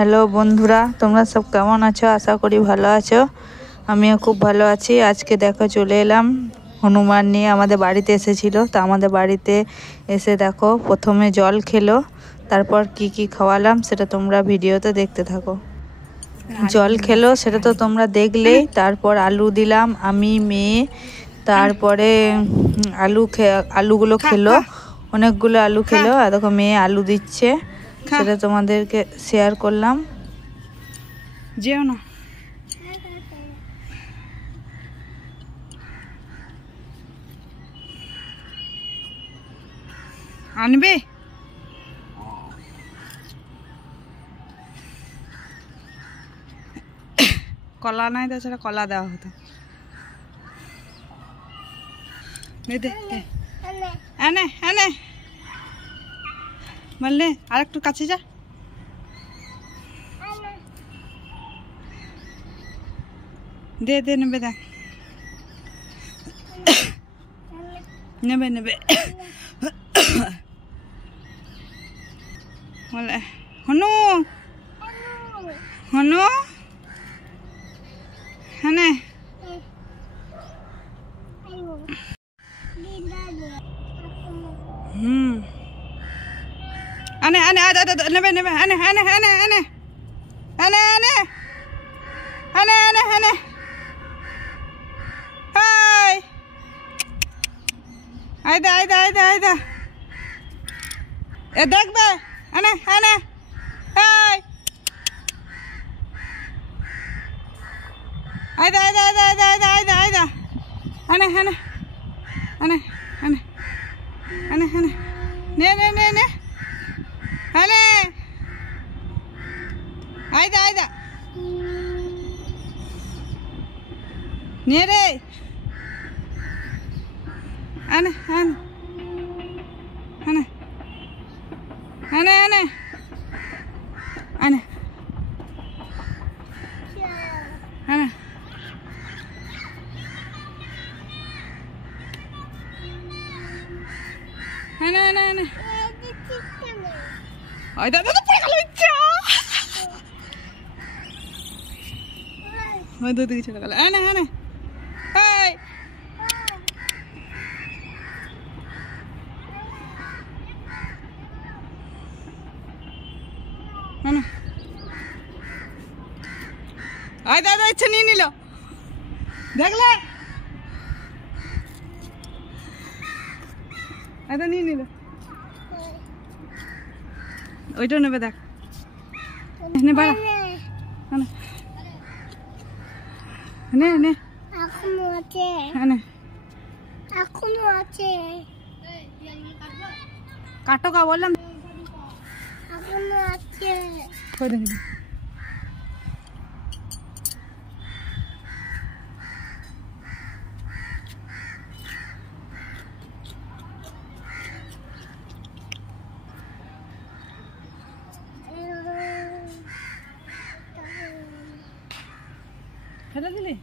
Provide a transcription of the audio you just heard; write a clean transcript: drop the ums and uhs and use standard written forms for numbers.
হ্যালো বন্ধুরা, তোমরা সব কেমন আছো? আশা করি ভালো আছো। আমিও খুব ভালো আছি। আজকে দেখো চলে এলাম হনুমান নিয়ে। আমাদের বাড়িতে এসেছিল, তো আমাদের বাড়িতে এসে দেখো প্রথমে জল খেলো, তারপর কি কি খাওয়ালাম সেটা তোমরা ভিডিওতে দেখতে থাকো। জল খেলো সেটা তো তোমরা দেখলেই। তারপর আলু দিলাম আমি, মেয়ে। তারপরে আলুগুলো খেলো, অনেকগুলো আলু খেলো। আর দেখো মেয়ে আলু দিচ্ছে, সেটা তোমাদেরকে শেয়ার করলাম। যেও না, আনবে কলা নাই, তাছাড়া কলা দেওয়া হতো। এনে এনে বললে আর একটু কাছে যা। দে দে, নেবে দেখ, নেবে নেবে বলে হনু হনু হ্যাঁ আনে আনে নেবে নেবে আনে আনে আনে আনে আনে আনে আনে আনে আনে হাই আইদা আইদা আইদা আইদা এ দেখবে আনে আনে হাই আইদা আইদা আইদা আইদা আইদা আইদা আইদা আনে আনে আনে আনে আনে আনে নে নে নে নে আনে আইদা আইদা নে রে আনে আনে আনে আনে আনে আনে আনে আনে আনে আনে আই দাদা তো পড়ে গেল ইচ্ছা ওই দুই দিকে চলে গেল। আনে আনে এই আনে আই দাদা ইচ্ছা নিয়ে নিল, দেখলে এটা নিয়ে নিল, ওইটা নেবে দেখ, নে বাড়া নে নে এখনো আছে, নে এখনো আছে, কাটো কা বললাম, এখনো আছে। কই দেখি ফেলে দিলি।